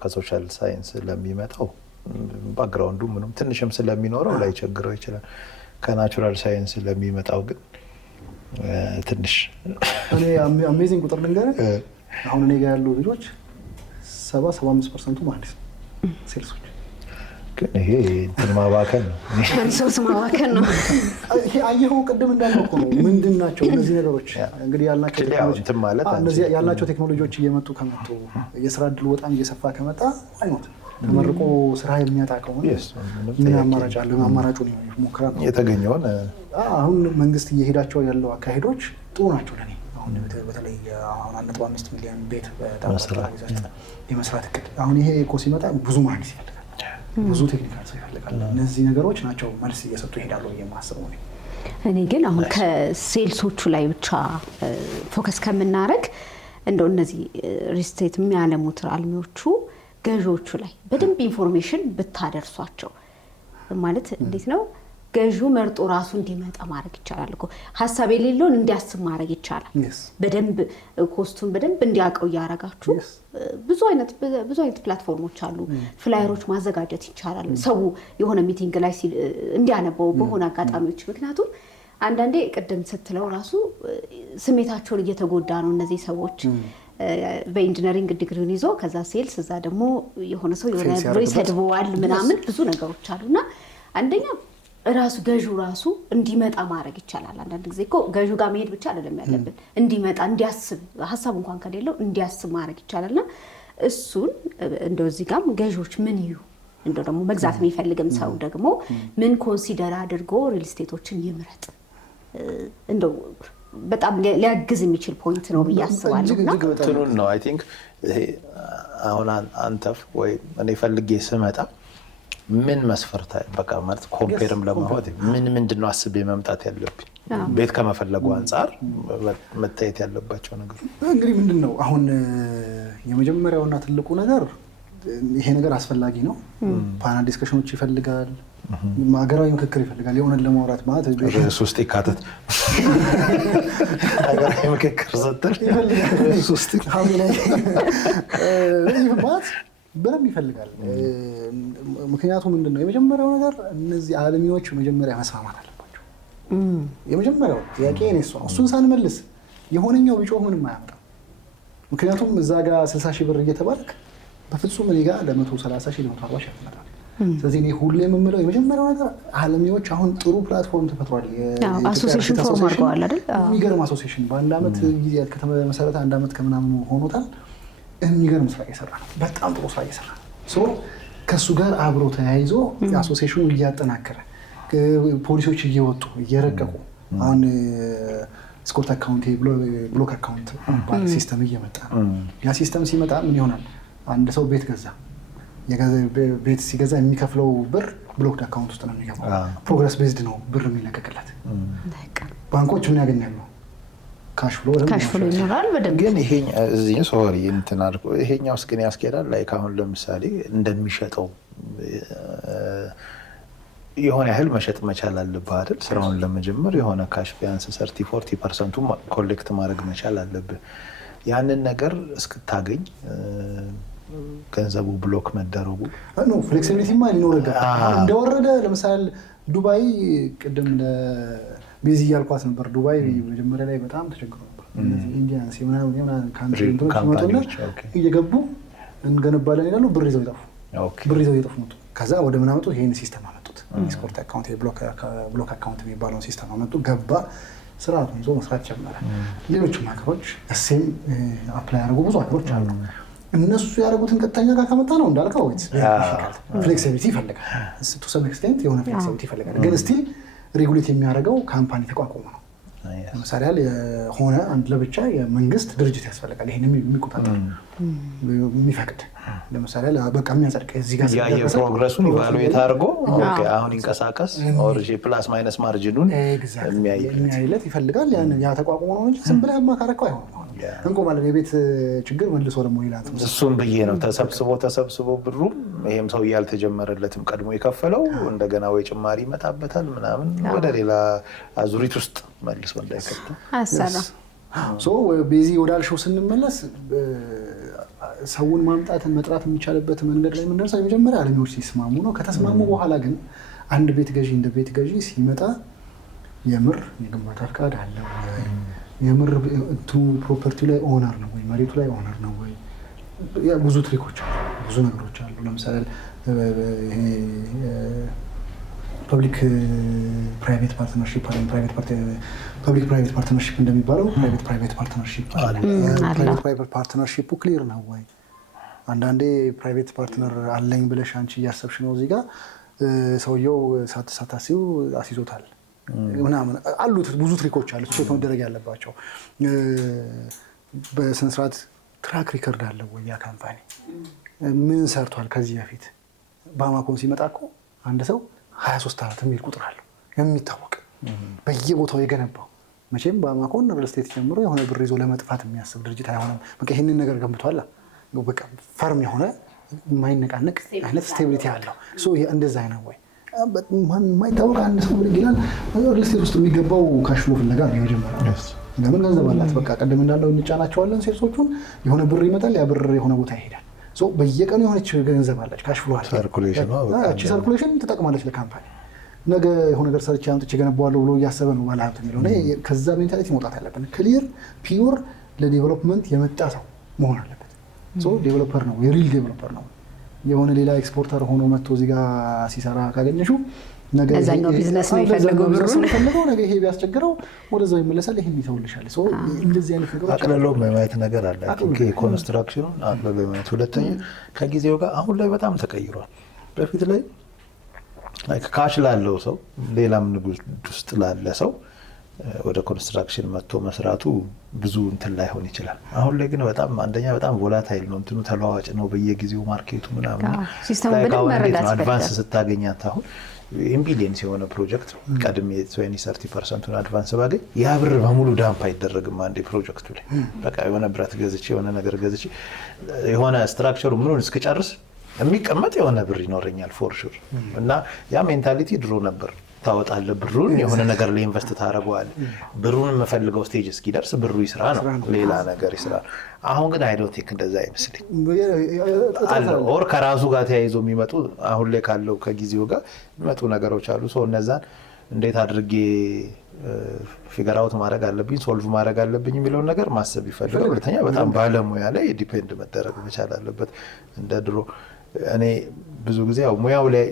ከሶሻል ሳይንስ ለሚመጣው ባክግራውንዱ ምንም ትንሽም ስለሚኖረው ላይ ቸግረው ይችላል። ከናቹራል ሳይንስ ለሚመጣው ግን ትንሽ እኔ አሜዚንግ ቁጥር ልንገርህ። አሁን እኔ ጋር ያሉ ልጆች 75% ማለት ነው ሴልሶች። ግን ይሄ እንትን ማባከን ነው፣ ሪሶርስ ማባከን ነው። ይሄ አየሁ ቅድም እንዳልኩ ነው። ምንድናቸው እነዚህ ነገሮች? እንግዲህ ያልናቸው ቴክኖሎጂዎች እየመጡ ከመጡ የስራ እድሉ በጣም እየሰፋ ከመጣ አይኖት ተመርቆ ስራ የሚያጣ ከሆነ ምን አማራጭ አለ? አማራጩን ይሞክራል የተገኘውን። አሁን መንግስት እየሄዳቸው ያለው አካሄዶች ጥሩ ናቸው ለኔ። አሁን በተለይ አሁን 1.5 ሚሊዮን ቤት የመስራት እቅድ አሁን ይሄ እኮ ሲመጣ ብዙ መሀንዲስ ይፈልጋል፣ ብዙ ቴክኒካል ሰው ይፈልጋል። እነዚህ ነገሮች ናቸው መልስ እየሰጡ ይሄዳሉ የማስበው ነው። እኔ ግን አሁን ከሴልሶቹ ላይ ብቻ ፎከስ ከምናረግ እንደው እነዚህ ሪስቴት የሚያለሙት አልሚዎቹ ገዢዎቹ ላይ በደንብ ኢንፎርሜሽን ብታደርሷቸው ማለት እንዴት ነው ገዢው መርጦ ራሱ እንዲመጣ ማድረግ ይቻላል እኮ። ሀሳብ የሌለውን እንዲያስብ ማድረግ ይቻላል። በደንብ ኮስቱን በደንብ እንዲያውቀው እያረጋችሁ ብዙ አይነት ፕላትፎርሞች አሉ። ፍላየሮች ማዘጋጀት ይቻላል። ሰው የሆነ ሚቲንግ ላይ እንዲያነበው በሆነ አጋጣሚዎች። ምክንያቱም አንዳንዴ ቅድም ስትለው ራሱ ስሜታቸውን እየተጎዳ ነው እነዚህ ሰዎች በኢንጂነሪንግ ዲግሪውን ይዞ ከዛ ሴልስ እዛ ደግሞ የሆነ ሰው የሆነ ብሎ ይሰድበዋል ምናምን ብዙ ነገሮች አሉና አንደኛ ራሱ ገዢው ራሱ እንዲመጣ ማድረግ ይቻላል። አንዳንድ ጊዜ እኮ ገዢው ጋር መሄድ ብቻ አይደለም ያለብን፣ እንዲመጣ እንዲያስብ ሀሳብ እንኳን ከሌለው እንዲያስብ ማድረግ ይቻላልና እሱን እንደው እዚህ ጋርም ገዢዎች ምን ይዩ እንደው ደግሞ መግዛት የሚፈልግም ሰው ደግሞ ምን ኮንሲደር አድርጎ ሪል ስቴቶችን ይምረጥ እንደው በጣም ሊያግዝ የሚችል ፖይንት ነው ብዬ አስባለሁ። እንትኑን ነው አይ ቲንክ አሁን አንተፍ ወይ እኔ ፈልጌ ስመጣ ምን መስፈርት በቃ ማለት ኮምፔርም ለማለት ምንድነው አስቤ መምጣት ያለብኝ ቤት ከመፈለጉ አንፃር መታየት ያለባቸው ነገር እንግዲህ ምንድነው አሁን የመጀመሪያውና ትልቁ ነገር ይሄ ነገር አስፈላጊ ነው። ፓናል ዲስከሽኖች ይፈልጋል፣ ሀገራዊ ምክክር ይፈልጋል። የሆነን ለማውራት ማለት ርዕስ ውስጥ ይካተት ሀገራዊ ምክክር ስትል ርዕስ ውስጥ ማለት በደንብ ይፈልጋል። ምክንያቱም ምንድነው የመጀመሪያው ነገር እነዚህ አለሚዎች መጀመሪያ መስማማት አለባቸው። የመጀመሪያው ጥያቄ ነው እሱን ሳንመልስ የሆነኛው ቢጮህ ምንም አያመጣም። ምክንያቱም እዛ ጋር 60 ሺህ ብር እየተባልክ በፍጹም እኔ ጋር ለ130 ሺህ ለ140 ሺህ ያመጣል። ስለዚህ እኔ ሁሌ የምምለው የመጀመሪያው ነገር አለሚዎች አሁን ጥሩ ፕላትፎርም ተፈጥሯል። አሶሲዬሽን ፎርም አድርገዋል አይደል? የሚገርም አሶሲዬሽን በአንድ ዓመት ጊዜያት ከተመሰረተ 1 ዓመት ከምናምን ሆኖታል። የሚገርም ስራ እየሰራ ነው። በጣም ጥሩ ስራ እየሰራ ነው። ከእሱ ጋር አብሮ ተያይዞ አሶሲዬሽኑ እያጠናከረ ፖሊሲዎች እየወጡ እየረቀቁ አሁን ስኮርት አካውንት ብሎክ አካውንት ባለ ሲስተም እየመጣ ነው። ያ ሲስተም ሲመጣ ምን ይሆናል? አንድ ሰው ቤት ገዛ፣ ቤት ሲገዛ የሚከፍለው ብር ብሎክድ አካውንት ውስጥ ነው የሚገባው። ፕሮግረስ ቤዝድ ነው ብር የሚለቀቅለት። ባንኮች ምን ያገኛሉ? ካሽ ፍሎ ይኖራል በደንብ። ግን ይሄኛውስ ግን ያስኬዳል። ላይክ አሁን ለምሳሌ እንደሚሸጠው የሆነ ያህል መሸጥ መቻል አለብህ አይደል? ስራውን ለመጀመር የሆነ ካሽ ቢያንስ 30-40% ኮሌክት ማድረግ መቻል አለብህ። ያንን ነገር እስክታገኝ ገንዘቡ ብሎክ መደረጉ ነው። ፍሌክሲቢሊቲማ ሊኖር ይገባል። እንደወረደ ለምሳሌ ዱባይ ቅድም ለቤዚ ያልኳት ነበር። ዱባይ መጀመሪያ ላይ በጣም ተቸግሮ ነበር። እነዚህ ኢንዲያንስ የምናምን ካንትሪዎች መጡና እየገቡ እንገነባለን ይላሉ። ብር ይዘው ይጠፉ መጡ። ከዛ ወደ ምን አመጡ? ይሄን ሲስተም አመጡት። ስፖርት አካውንት ብሎክ አካውንት የሚባለውን ሲስተም አመጡ። ገባ፣ ስርዓቱን ይዞ መስራት ጀመረ። ሌሎችም ሀገሮች እሴም አፕላይ ያደርጉ ብዙ ሀገሮች አሉ። እነሱ ያደረጉትን ቀጥተኛ ጋር ከመጣ ነው እንዳልከው ፍሌክሲቢሊቲ ይፈልጋል። ቱ ሰም ኤክስቴንት የሆነ ፍሌክሲቢሊቲ ይፈልጋል። ግን ስቲል ሬጉሌት የሚያደርገው ካምፓኒ ተቋቁሞ ነው። ለምሳሌ የሆነ አንድ ለብቻ የመንግስት ድርጅት ያስፈልጋል። ይሄን የሚቆጣጠር የሚፈቅድ ለምሳሌ በቃ የሚያጸድቅ እዚህ ጋር የፕሮግረሱን ኢቫሉዌት አድርጎ አሁን ይንቀሳቀስ ኦር ፕላስ ማይነስ ማርጂኑን የሚያይለት ይፈልጋል። ያ ተቋቁሞ ነው እንጂ ዝም ብለህ ማካረከው አይሆንም። እንቆማለን። የቤት ችግር መልሶ ደግሞ ይላል። እሱም ብዬ ነው ተሰብስቦ ብሩም ይሄም ሰው ያልተጀመረለትም ቀድሞ የከፈለው እንደገና ወይ ጭማሪ ይመጣበታል ምናምን ወደ ሌላ አዙሪት ውስጥ መልሶ እንዳይከተ አሰራ ቤዚ ወዳልሽው ስንመለስ ሰውን ማምጣትን መጥራት የሚቻልበት መንገድ ላይ የምንደርሰው የመጀመሪያ አለሚዎች ሲስማሙ ነው። ከተስማሙ በኋላ ግን አንድ ቤት ገዢ እንደ ቤት ገዢ ሲመጣ የምር የግንባታ ፍቃድ አለ ወይ? የምር ፕሮፐርቲ ላይ ኦነር ነው ወይ? መሬቱ ላይ ኦነር ነው ወይ? ብዙ ትሪኮች አሉ፣ ብዙ ነገሮች አሉ። ለምሳሌ ፐብሊክ ፕራይቬት ፓርትነርሺፕ አለ። ፐብሊክ ፕራይቬት ፓርትነርሺፕ እንደሚባለው ፕራይቬት ፓርትነርሺፕ አለ። ፕራይቬት ፓርትነርሺፑ ክሊር ነው ወይ? አንዳንዴ ፕራይቬት ፓርትነር አለኝ ብለሽ አንቺ እያሰብሽ ነው፣ እዚህ ጋር ሰውየው ሳታሲው አስይዞታል ምናምን አሉት። ብዙ ትሪኮች አሉ ቼክ መደረግ ያለባቸው። በስነስርዓት ትራክ ሪከርድ አለው ወይ? ያ ካምፓኒ ምን ሰርቷል ከዚህ በፊት? ባማኮን ሲመጣ እኮ አንድ ሰው 23 ዓመት የሚል ቁጥር አለው የሚታወቅ በየቦታው የገነባው። መቼም ባማኮን ሪል ስቴት ጀምሮ የሆነ ብር ይዞ ለመጥፋት የሚያስብ ድርጅት አይሆንም። በቃ ይህንን ነገር ገንብቷል። በቃ ፈርም የሆነ የማይነቃነቅ አይነት ስቴቢሊቲ አለው። እንደዛ አይነት ወይ የማይታወቅ አንድ ሰው ብድግ ይላል። ሪል ስቴት ውስጥ የሚገባው ካሽ ፍሎ ፍለጋ ነው የመጀመሪያ። ለምን ገንዘብ አላት። በቃ ቀደም እንዳለው እንጫናቸዋለን ሴልሶቹን። የሆነ ብር ይመጣል፣ ያ ብር የሆነ ቦታ ይሄዳል። በየቀኑ የሆነች ገንዘብ አለች፣ ካሽ ፍሎ አለ። ሰርኩሌሽን ትጠቅማለች ለካምፓኒ። ነገ የሆነ ነገር ሰርቼ አምጥቼ ገነባዋለሁ ብሎ እያሰበ ነው ባለሀብት የሚለው። ከዛ ሜንታሊቲ መውጣት ያለብን ክሊር ፒውር ለዴቨሎፕመንት የመጣ ሰው መሆን አለበት። ዴቨሎፐር ነው፣ የሪል ዴቨሎፐር ነው። የሆነ ሌላ ኤክስፖርተር ሆኖ መጥቶ እዚህ ጋር ሲሰራ ካገኘሽው ነገ እዛኛው ቢዝነስ ነው የፈለገው ብሩን ነገ ይሄ ቢያስቸግረው ወደዛው ይመለሳል። ይሄን ይተውልሻል። እንደዚህ አይነት ነገሮች አቅልሎ የማየት ነገር አለ። ኮንስትራክሽኑን አቅልሎ የማየት። ሁለተኛ ከጊዜው ጋር አሁን ላይ በጣም ተቀይሯል። በፊት ላይ ካሽ ላለው ሰው ሌላም ንግድ ውስጥ ላለ ሰው ወደ ኮንስትራክሽን መጥቶ መስራቱ ብዙ እንትን ላይሆን ይችላል። አሁን ላይ ግን በጣም አንደኛ በጣም ቮላታይል ነው፣ እንትኑ ተለዋዋጭ ነው በየጊዜው ማርኬቱ ምናምን። አድቫንስ ስታገኛት አሁን ኢምቢሊየንስ የሆነ ፕሮጀክት ቀድሜ 20-30% አድቫንስ ባገኝ ያ ብር በሙሉ ዳምፕ አይደረግም አንዴ ፕሮጀክቱ ላይ። በቃ የሆነ ብረት ገዝቼ የሆነ ነገር ገዝቼ የሆነ ስትራክቸሩ ምኑን እስክጨርስ የሚቀመጥ የሆነ ብር ይኖረኛል ፎር ሹር። እና ያ ሜንታሊቲ ድሮ ነበር። ታወጣለህ ብሩን የሆነ ነገር ላይ ኢንቨስት ታደርገዋለህ። ብሩን የምፈልገው ስቴጅ እስኪደርስ ብሩ ይስራ ነው፣ ሌላ ነገር ይስራ። አሁን ግን አይ ዶንት ቲንክ እንደዛ አይመስልኝ አለ። ኦር ከራሱ ጋር ተያይዞ የሚመጡ አሁን ላይ ካለው ከጊዜው ጋር የሚመጡ ነገሮች አሉ። ሰው እነዛን እንዴት አድርጌ ፊገር አውት ማድረግ አለብኝ፣ ሶልቭ ማድረግ አለብኝ የሚለውን ነገር ማሰብ ይፈልጋል። ሁለተኛ በጣም ባለሙያ ላይ ዲፔንድ መደረግ መቻል አለበት። እንደ ድሮ እኔ ብዙ ጊዜ ያው ሙያው ላይ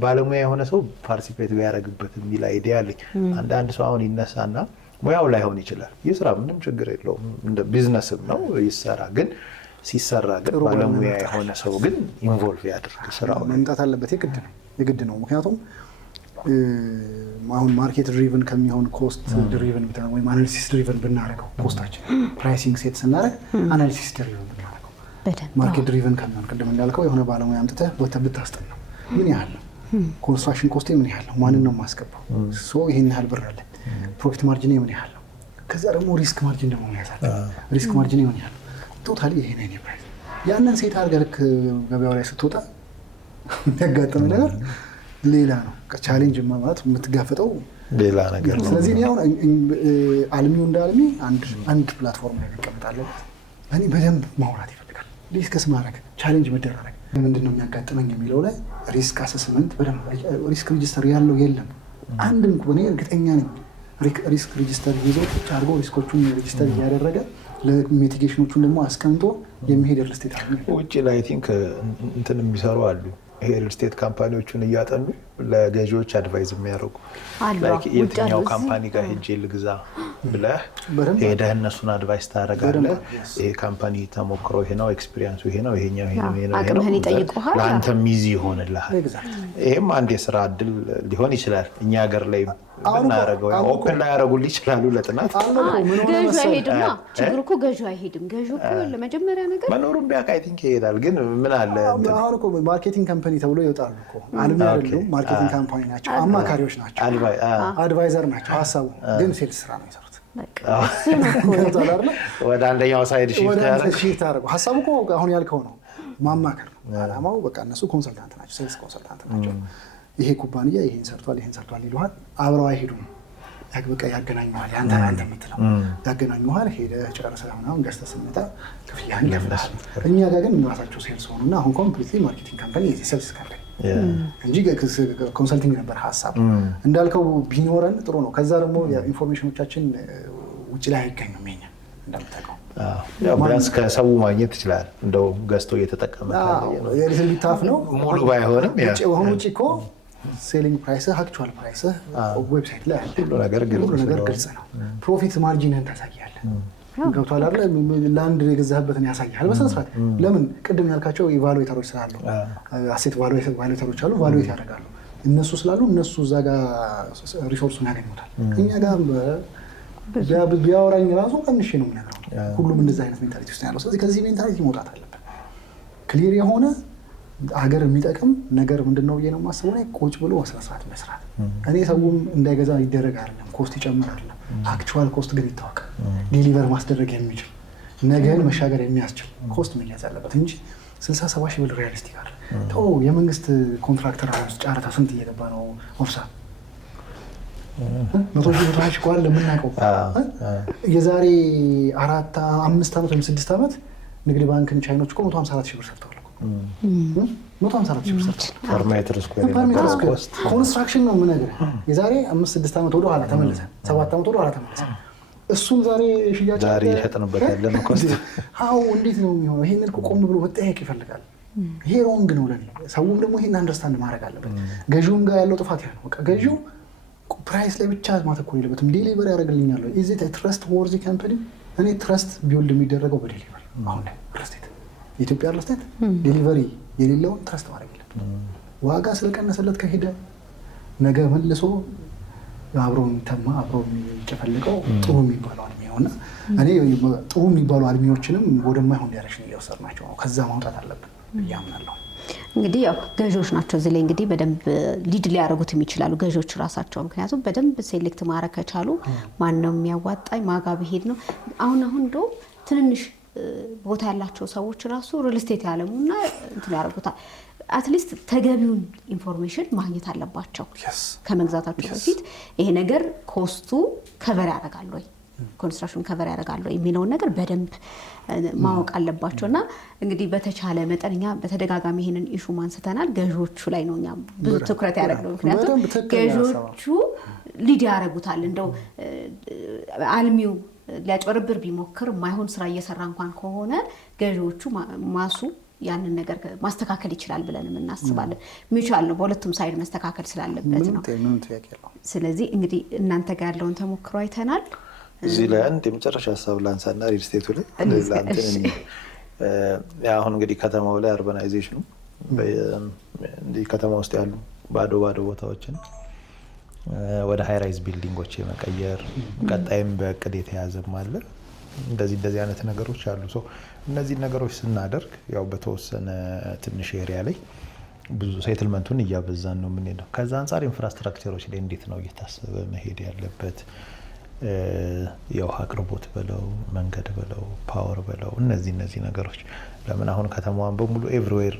ባለሙያ የሆነ ሰው ፓርቲሲፔት ቢያደርግበት የሚል አይዲያ አለኝ። አንዳንድ ሰው አሁን ይነሳና ሙያው ላይሆን ይችላል፣ ይስራ፣ ምንም ችግር የለውም፣ እንደ ቢዝነስም ነው ይሰራ። ግን ሲሰራ ግን ባለሙያ የሆነ ሰው ግን ኢንቮልቭ ያድርግ፣ ስራው መምጣት አለበት። የግድ ነው። ምክንያቱም አሁን ማርኬት ድሪቨን ከሚሆን ኮስት ድሪቨን ወይም አናሊሲስ ድሪቨን ብናደርገው ኮስታችን ፕራይሲንግ ሴት ስናደርግ አናሊሲስ ድሪቨን ማርኬት ድሪቨን ከሚሆን ቅድም እንዳልከው የሆነ ባለሙያ አምጥተህ ብታስጠና ምን ያህል ነው ኮንስትራክሽን ኮስቴ፣ ምን ያህል ነው፣ ማንን ነው የማስገባው፣ ይሄን ያህል ብር አለ፣ ፕሮፊት ማርጂን ምን ያህል ነው፣ ከዛ ደግሞ ሪስክ ማርጂን ደግሞ ያሳል፣ ሪስክ ማርጂን ምን ያህል ነው፣ ቶታሊ ይሄ ነው የኔ ፕራይስ። ያንን ሴት አድርገህ ልክ ገበያው ላይ ስትወጣ የሚያጋጥም ነገር ሌላ ነው። ቻሌንጅ ማለት የምትጋፈጠው ሌላ ነገር ነው። ስለዚህ አሁን አልሚው እንደ አልሚ አንድ ፕላትፎርም ላይ ይቀመጣለን። እኔ በደንብ ማውራት ይፈልጋል፣ ሪስክስ ማድረግ፣ ቻሌንጅ መደራረግ፣ ምንድን ነው የሚያጋጥመኝ የሚለው ላይ ሪስክ አሰስመንት በደንብ ሪስክ ሬጂስተር ያለው የለም አንድም። እኔ እርግጠኛ ነኝ ሪስክ ሬጂስተር ይዞ ቁጭ አድርጎ ሪስኮቹን ሬጂስተር እያደረገ ለሚቲጌሽኖቹን ደግሞ አስቀምጦ የሚሄድ ሪል ስቴት አለ። ውጭ ላይ ቲንክ እንትን የሚሰሩ አሉ። ይሄ ሪል ስቴት ካምፓኒዎቹን እያጠኑ ለገዢዎች አድቫይዝ የሚያደርጉ የትኛው ካምፓኒ ጋር ሄጄ ልግዛ ብለህ ሄደህ እነሱን አድቫይስ ታደርጋለህ። ይሄ ካምፓኒ ተሞክሮ ይሄ ነው፣ ኤክስፒሪየንሱ ይሄ ነው፣ ይሄኛው ይሄ ነው፣ ለአንተም ኢዚ ይሆንልሃል። ይሄም አንድ የስራ እድል ሊሆን ይችላል። እኛ ሀገር ላይ ብናደርገው ኦፕን ላይ ያደርጉልህ ይችላሉ ለጥናት። ገዢው አይሄድም። ችግሩ እኮ ገዢው አይሄድም። ገዢው እኮ ለመጀመሪያ ነገር መኖሩን ቢያውቅ አይ ቲንክ ይሄዳል። ግን ምን አለ አሁን እኮ ማርኬቲንግ ካምፓኒ ተብሎ ይወጣሉ እኮ አልሚ አይደሉም፣ ማርኬቲንግ ካምፓኒ ናቸው፣ አማካሪዎች ናቸው፣ አድቫይዘር ናቸው። ሀሳቡ ግን ሴልስ ስራ ነው የሚሰሩት። ወደ አንደኛው ሳይድ ሺፍት ያደረገው ሀሳቡ እኮ አሁን ያልከው ነው፣ ማማከር ነው አላማው። በቃ እነሱ ኮንሰልታንት ናቸው፣ ሴልስ ኮንሰልታንት ናቸው። ይሄ ኩባንያ ይሄን ሰርቷል ይሉሃል። አብረው አይሄዱም። በቃ ያገናኙሃል። ያንተ የምትለው ያገናኙሃል። ሄደህ ጨርሰህ ምናምን ገዝተህ ስትመጣ ክፍያህን ይከፍልሃል። እኛ ጋር ግን ራሳቸው ሴልስ ሆኑና አሁን ኮምፕሊትሊ ማርኬቲንግ ካምፓኒ ሴልስ ካምፓኒ እንጂ ኮንሰልቲንግ ነበር ሀሳብ። እንዳልከው ቢኖረን ጥሩ ነው። ከዛ ደግሞ ኢንፎርሜሽኖቻችን ውጭ ላይ አይገኙም። የኛ እንደምታውቀው ቢያንስ ከሰው ማግኘት ትችላለህ። እንደው ገዝቶ እየተጠቀመ ሊታፍ ነው ሙሉ ባይሆንም ውጭ እኮ ሴሊንግ ፕራይስህ አክቹዋል ፕራይስህ ዌብሳይት ላይ ሁሉ ነገር ግልጽ ነው። ፕሮፊት ማርጂንህን ታሳያለህ። ገብቶሃል አይደል? ለአንድ የገዛህበትን ያሳያል በስነ ስርዓት። ለምን ቅድም ያልካቸው ኢቫሉዌተሮች ስላሉ አሴት ኢቫሉዌተሮች አሉ፣ ኢቫሉዌት ያደርጋሉ። እነሱ ስላሉ እነሱ እዛ ጋር ሪሶርሱን ያገኙታል። እኛ ጋር ቢያወራኝ ራሱ ቀንሼ ነው የምነግረው። ሁሉም እንደዛ አይነት ሜንታሊቲ ውስጥ ያለው። ስለዚህ ከዚህ ሜንታሊቲ መውጣት አለብን። ክሊር የሆነ ሀገር የሚጠቅም ነገር ምንድነው ብዬ ነው የማስበው። ላይ ቁጭ ብሎ መስራት መስራት። እኔ ሰውም እንዳይገዛ ይደረግ አይደለም፣ ኮስት ይጨምር አይደለም፣ አክቹዋል ኮስት ግን ይታወቅ፣ ዴሊቨር ማስደረግ የሚችል ነገን መሻገር የሚያስችል ኮስት መያዝ አለበት እንጂ 60-70 ሺህ ብር ሪያሊስቲክ አይደል። የመንግስት ኮንትራክተር ውስጥ ጨረታ ስንት እየገባ ነው? ኦፍሳ 100 ሺህ ቋል ለምናውቀው የዛሬ 4-5 ዓመት ወይም 6 ዓመት ንግድ ባንክን ቻይኖች እኮ 154 ሺህ ብር ሰርተዋል። 154 ሺህ ብር ሰርተዋል። ኮንስትራክሽን ነው የምነግርህ። የዛሬ 5-6 ዓመት ወደ ኋላ ተመለሰን፣ 7 ዓመት ወደ ኋላ ተመለሰን። እሱን ዛሬ ሽያጭ ዛሬ ሸጥንበት ያለን ኮስት አዎ እንዴት ነው የሚሆነው? ይሄንን ቆም ብሎ መጠየቅ ይፈልጋል። ይሄ ሮንግ ነው ለኔ። ሰውም ደግሞ ይሄን አንደርስታንድ ማድረግ አለበት። ገዢውም ጋር ያለው ጥፋት ያ ነው። በቃ ገዢው ፕራይስ ላይ ብቻ ማተኮር የለበትም። ዴሊቨሪ ያደርግልኛል ወይ? ኢዝ ኢት አ ትረስት ወርዚ ካምፓኒ? እኔ ትረስት ቢውልድ የሚደረገው በዴሊቨሪ አሁን ላይ ሪልስቴት የኢትዮጵያ ሪልስቴት ዴሊቨሪ የሌለውን ትረስት ማድረግ የለም። ዋጋ ስለቀነሰለት ከሄደ ነገ መልሶ አብሮ የሚተማ አብሮ የሚጨፈልቀው ጥሩ የሚባለው አልሚ ነው እና እኔ ጥሩ የሚባሉ አልሚዎችንም ወደማይሆን ዳይሬክሽን እየወሰድናቸው ነው። ከዛ ማውጣት አለብን ብዬ አምናለሁ። እንግዲህ ያው ገዢዎች ናቸው እዚህ ላይ እንግዲህ በደንብ ሊድ ሊያደርጉትም ይችላሉ ገዢዎች ራሳቸው። ምክንያቱም በደንብ ሴሌክት ማድረግ ከቻሉ ማን ነው የሚያዋጣኝ ማጋ ብሄድ ነው። አሁን እንደው ትንንሽ ቦታ ያላቸው ሰዎች ራሱ ሪል ስቴት ያለሙና እንትን ያደርጉታል። አትሊስት ተገቢውን ኢንፎርሜሽን ማግኘት አለባቸው ከመግዛታቸው በፊት። ይሄ ነገር ኮስቱ ከቨር ያደርጋል ወይ ኮንስትራክሽን ከቨር ያደርጋል ወይ የሚለውን ነገር በደንብ ማወቅ አለባቸው። እና እንግዲህ በተቻለ መጠን እኛ በተደጋጋሚ ይሄንን ኢሹ ማንስተናል። ገዢዎቹ ላይ ነው እኛ ብዙ ትኩረት ያደረግነው። ምክንያቱም ገዢዎቹ ሊድ ያደርጉታል። እንደው አልሚው ሊያጭበረብር ቢሞክር ማይሆን ስራ እየሰራ እንኳን ከሆነ ገዢዎቹ ማሱ ያንን ነገር ማስተካከል ይችላል ብለን እናስባለን። ሚቻል ነው በሁለቱም ሳይድ መስተካከል ስላለበት ነው። ስለዚህ እንግዲህ እናንተ ጋር ያለውን ተሞክሮ አይተናል። እዚህ ላይ አንድ የመጨረሻ ሀሳብ ላንሳና ሪል ስቴቱ ላይ አሁን እንግዲህ ከተማው ላይ አርባናይዜሽኑ ከተማ ውስጥ ያሉ ባዶ ቦታዎችን ወደ ሃይራይዝ ቢልዲንጎች የመቀየር ቀጣይም በእቅድ የተያዘም አለ። እንደዚህ አይነት ነገሮች አሉ። ሶ እነዚህ ነገሮች ስናደርግ ያው በተወሰነ ትንሽ ኤሪያ ላይ ብዙ ሴትልመንቱን እያበዛን ነው የምንሄደው። ከዛ አንጻር ኢንፍራስትራክቸሮች ላይ እንዴት ነው እየታሰበ መሄድ ያለበት? የውሃ አቅርቦት በለው መንገድ በለው ፓወር በለው እነዚህ ነገሮች ለምን አሁን ከተማዋን በሙሉ ኤቭሪዌር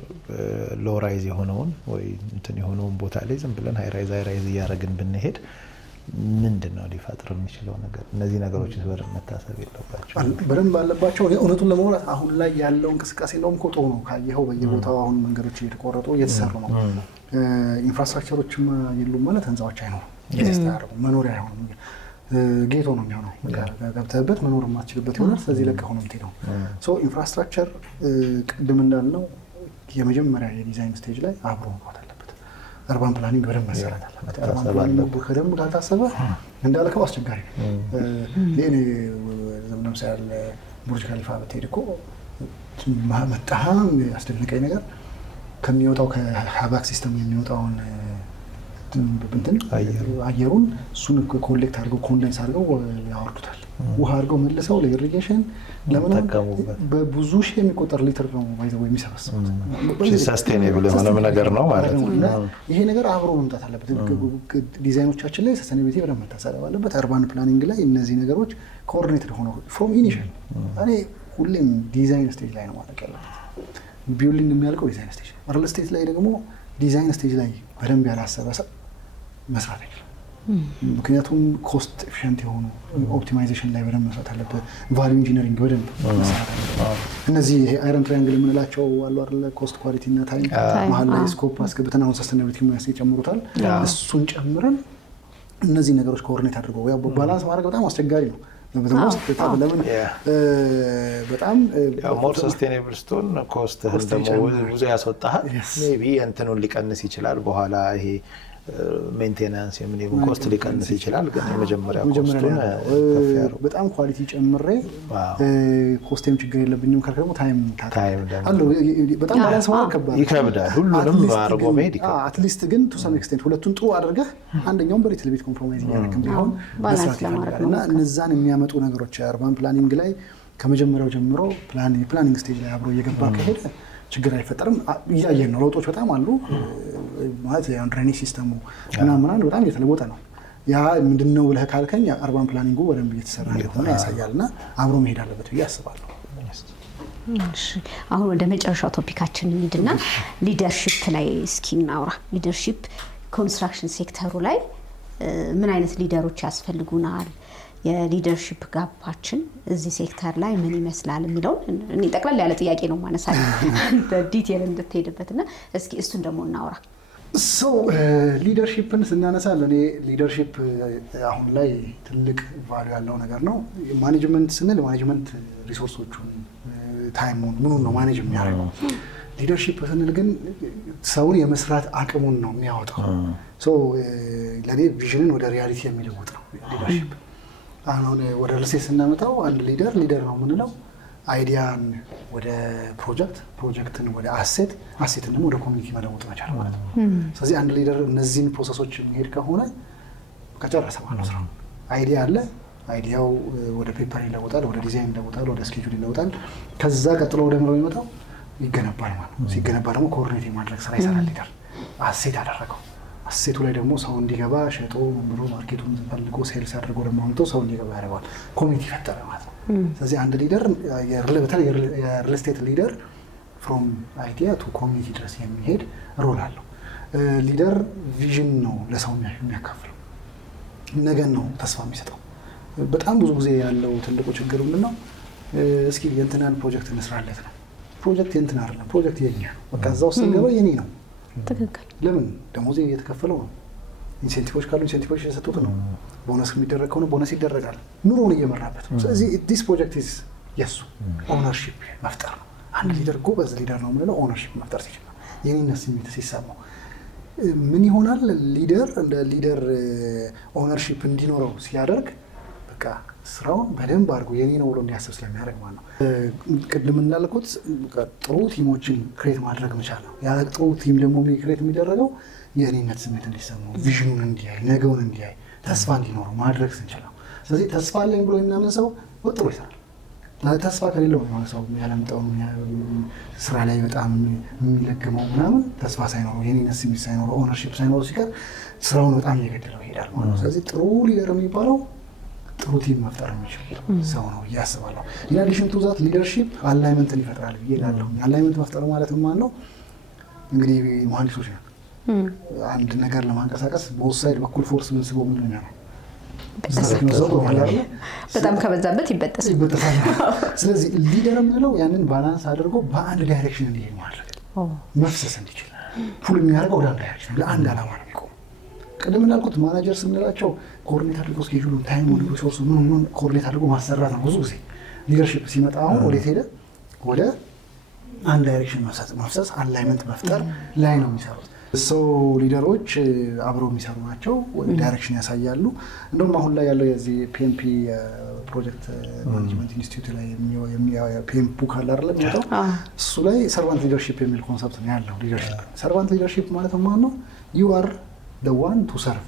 ሎራይዝ የሆነውን ወይ እንትን የሆነውን ቦታ ላይ ዝም ብለን ሃይራይዝ እያደረግን ብንሄድ ምንድነው ሊፈጥር የሚችለው ነገር? እነዚህ ነገሮች በደንብ መታሰብ የለባቸው በደንብ አለባቸው። እውነቱን ለማውራት አሁን ላይ ያለው እንቅስቃሴ እንደውም ኮጦ ነው ካየኸው በየቦታው አሁን መንገዶች እየተቆረጡ እየተሰሩ ነው። ኢንፍራስትራክቸሮችም የሉም ማለት ህንፃዎች አይኖሩም፣ እየተስተካከሉ መኖሪያ አይሆንም። ጌቶ ነው የሚሆነው። ገብተህበት መኖር የማትችልበት ይሆናል። ስለዚህ ለቀህ ነው የምትሄደው። ሶ ኢንፍራስትራክቸር ቅድም እንዳልነው የመጀመሪያ የዲዛይን ስቴጅ ላይ አብሮ መግባት አለበት። አርባን ፕላኒንግ በደንብ መሰራት አለበት። አርባን ፕላኒንግ በደንብ ካልታሰበ እንዳልከው አስቸጋሪ ነው። ለምሳሌ ቡርጅ ካሊፋ ብትሄድ እኮ በጣም ያስደነቀኝ ነገር ከሚወጣው ከሀባክ ሲስተም የሚወጣውን እንትን አየሩን እሱን ኮሌክት አድርገው ኮንደንስ አድርገው ያወርዱታል። ውሃ አድርገው መልሰው ለኢሪጌሽን ለምን በብዙ ሺህ የሚቆጠር ሊትር ነው ባይዘው የሚሰበስቡት። ሰስቴኔብል የሆነ ነገር ነው ማለት ነው። ይሄ ነገር አብሮ መምጣት አለበት። ዲዛይኖቻችን ላይ ሰስቴኔቢሊቲ በደንብ መታሰብ አለበት። አርባን ፕላኒንግ ላይ እነዚህ ነገሮች ኮኦርዲኔትድ ሆነው ፍሮም ኢኒሺያል እኔ ሁሌም ዲዛይን ስቴጅ ላይ ነው ማለት ያለበት። ቢልዲንግ የሚያልቀው ዲዛይን ስቴጅ፣ ሪል ስቴት ላይ ደግሞ ዲዛይን ስቴጅ ላይ በደንብ ያላሰበ ሰው መስራት አይችልም። ምክንያቱም ኮስት ኤፊሽንት የሆኑ ኦፕቲማይዜሽን ላይ በደንብ መስራት አለበት። ቫልዩ ኢንጂነሪንግ በደንብ መስራት አለበት። እነዚህ አይረን ትራያንግል የምንላቸው አሉ አይደል? ኮስት ኳሊቲ እና ታይም መሀል ላይ ስኮፕ አስገብተን አሁን ሰስተናቢሊቲ ይጨምሩታል። እሱን ጨምረን እነዚህ ነገሮች ኮኦርዲኔት አድርገው ያው ባላንስ ማድረግ በጣም አስቸጋሪ ነው። ለምን በጣም ሞር ሰስቴኔብል ስቶን ኮስት ደግሞ ብዙ ያስወጣሃል። ሜቢ እንትኑን ሊቀንስ ይችላል በኋላ ይሄ ሜንቴናንስ የምን ኮስት ሊቀንስ ይችላል። ግን የመጀመሪያ ኮስቱን በጣም ኳሊቲ ጨምሬ ኮስቴም ችግር የለብኝም ካልከው ታይም አለው በጣም ባላንስ ማድረግ ከባድ ይከብዳል። ሁሉንም አድርጎ መሄድ ይከብዳል። አትሊስት ግን ቱ ሰም ኤክስቴንት ሁለቱን ጥሩ አድርገህ አንደኛውን በሊትል ቤት ኮምፕሮማይዝ እያደረግን ቢሆን መስራት ይፈልጋል። እና እነዛን የሚያመጡ ነገሮች አርባን ፕላኒንግ ላይ ከመጀመሪያው ጀምሮ ፕላኒንግ ስቴጅ ላይ አብሮ እየገባ ከሄደ ችግር አይፈጠርም። እያየን ነው ለውጦች በጣም አሉ ማለት ያን ድሬኔጅ ሲስተሙ ምናምን በጣም እየተለወጠ ነው። ያ ምንድነው ብለህ ካልከኝ አርባን ፕላኒንጉ በደንብ እየተሰራ እንደሆነ ያሳያልና አብሮ መሄድ አለበት ብዬ አስባለሁ። እሺ አሁን ወደ መጨረሻው ቶፒካችን እንሂድና ሊደርሺፕ ላይ እስኪ እናውራ። ሊደርሺፕ ኮንስትራክሽን ሴክተሩ ላይ ምን አይነት ሊደሮች ያስፈልጉናል? የሊደርሺፕ ጋፓችን እዚህ ሴክተር ላይ ምን ይመስላል የሚለውን እኔ ጠቅላላ ያለ ጥያቄ ነው ማነሳት በዲቴል እንድትሄድበትና እስኪ እሱን ደግሞ እናውራ። ሊደርሺፕን ስናነሳ ለእኔ ሊደርሺፕ አሁን ላይ ትልቅ ቫሉ ያለው ነገር ነው። ማኔጅመንት ስንል ማኔጅመንት ሪሶርሶቹን ታይሙን ምኑን ነው ማኔጅ የሚያደርገው። ሊደርሺፕ ስንል ግን ሰውን የመስራት አቅሙን ነው የሚያወጣው። ለእኔ ቪዥንን ወደ ሪያሊቲ የሚለውጥ ነው ሊደርሺፕ። አሁን ወደ ሪልስቴት ስናመጣው አንድ ሊደር ነው የምንለው አይዲያን ወደ ፕሮጀክትን ወደ አሴትን ደግሞ ወደ ኮሚኒቲ መለወጥ መቻል ማለት ነው። ስለዚህ አንድ ሊደር እነዚህን ፕሮሰሶች የሚሄድ ከሆነ ከጨረሰ ማለት ነው ስራው። አይዲያ አለ፣ አይዲያው ወደ ፔፐር ይለወጣል፣ ወደ ዲዛይን ይለወጣል፣ ወደ ስኬጁል ይለወጣል። ከዛ ቀጥሎ ወደ ምሮ የሚመጣው ይገነባል ማለት ነው። ሲገነባ ደግሞ ኮኦርዲኔት የማድረግ ስራ ይሰራል ሊደር። አሴት አደረገው። አሴቱ ላይ ደግሞ ሰው እንዲገባ ሸጦ ብሎ ማርኬቱን ፈልጎ ሴልስ አድርጎ ደግሞ አምጥቶ ሰው እንዲገባ ያደርገዋል። ኮሚኒቲ ፈጠረ ማለት ነው። ስለዚህ አንድ ሊደር በተለይ የሪል ስቴት ሊደር ፍሮም አይዲያ ቱ ኮሚኒቲ ድረስ የሚሄድ ሮል አለው። ሊደር ቪዥን ነው ለሰው የሚያካፍለው፣ ነገን ነው ተስፋ የሚሰጠው። በጣም ብዙ ጊዜ ያለው ትልቁ ችግር ምንድን ነው? እስኪ የእንትናን ፕሮጀክት እንስራለት ነው። ፕሮጀክት የእንትን አይደለም፣ ፕሮጀክት የኛ ነው። በቃ እዛ ውስጥ ስንገባ የኔ ነው። ትክክል። ለምን ደሞዜ እየተከፈለው ነው። ኢንሴንቲቮች ካሉ ኢንሴንቲቮች እየሰጡት ነው። ቦነስ የሚደረግ ከሆነ ቦነስ ይደረጋል። ኑሮውን እየመራበት ነው። ስለዚህ ዲስ ፕሮጀክት ኢዝ የሱ ኦነርሺፕ መፍጠር ነው። አንድ ሊደር ጎበዝ ሊደር ነው የምንለው ኦነርሺፕ መፍጠር ሲችል ነው። የኔነት ስሜት ሲሰማው ምን ይሆናል? ሊደር እንደ ሊደር ኦነርሺፕ እንዲኖረው ሲያደርግ በቃ ስራውን በደንብ አድርጎ የኔ ነው ብሎ እንዲያስብ ስለሚያደርግ ማለት ነው። ቅድም እንዳልኩት ጥሩ ቲሞችን ክሬት ማድረግ መቻል ነው። ያ ጥሩ ቲም ደግሞ ክሬት የሚደረገው የእኔነት ስሜት እንዲሰማው፣ ቪዥኑን እንዲያይ፣ ነገውን እንዲያይ፣ ተስፋ እንዲኖረው ማድረግ ስንችል ነው። ስለዚህ ተስፋ አለኝ ብሎ የሚያምን ሰው ወጥሮ ይሰራል። ተስፋ ከሌለው የሆነ ሰው ያለምጠው ስራ ላይ በጣም የሚለግመው ምናምን ተስፋ ሳይኖረው፣ የእኔነት ስሜት ሳይኖረው፣ ኦነርሺፕ ሳይኖረው ሲቀር ስራውን በጣም እየገደለው ይሄዳል ማለት ነው። ስለዚህ ጥሩ ሊደር የሚባለው ጥሩ ቲም መፍጠር የሚችል ሰው ነው ብዬ አስባለሁ። ኢን አዲሽን ቱ ዛት ሊደርሺፕ አላይመንትን ይፈጥራል ብዬ እላለሁ። አላይመንት መፍጠር ማለት ማለት ነው እንግዲህ መሀንዲሶች ነው አንድ ነገር ለማንቀሳቀስ በውስጥ ሳይድ በኩል ፎርስ ምንስበው ምን ነው በጣም ከበዛበት ይበጠሳል። ስለዚህ ሊደር የምንለው ያንን ባላንስ አድርጎ በአንድ ዳይሬክሽን እንዲሄድ ማድረግ፣ መፍሰስ እንዲችል ፑል የሚያደርገው ወደ አንድ ዳይሬክሽን ለአንድ ዓላማ ነው የሚቆም። ቅድም እንዳልኩት ማናጀር ስንላቸው ኮኦርዲኔት አድርጎ ስኬጁሉን፣ ታይሙን፣ ሪሶርሱ ምን ኮኦርዲኔት አድርጎ ማሰራት ነው። ብዙ ጊዜ ሊደርሺፕ ሲመጣ አሁን ወዴት ሄደ? ወደ አንድ ዳይሬክሽን መፍሰስ፣ አላይመንት መፍጠር ላይ ነው የሚሰሩት። ሰው ሊደሮች አብረው የሚሰሩ ናቸው፣ ዳይሬክሽን ያሳያሉ። እንደውም አሁን ላይ ያለው የዚህ ፒኤምፒ ፕሮጀክት ማኔጅመንት ኢንስቲትዩት ላይ ፒኤም ቡክ አለ አይደለም የሚወጣው፣ እሱ ላይ ሰርቫንት ሊደርሺፕ የሚል ኮንሰፕት ነው ያለው። ሊደርሺፕ ሰርቫንት ሊደርሺፕ ማለት ማለት ነው ዩ አር the one to serve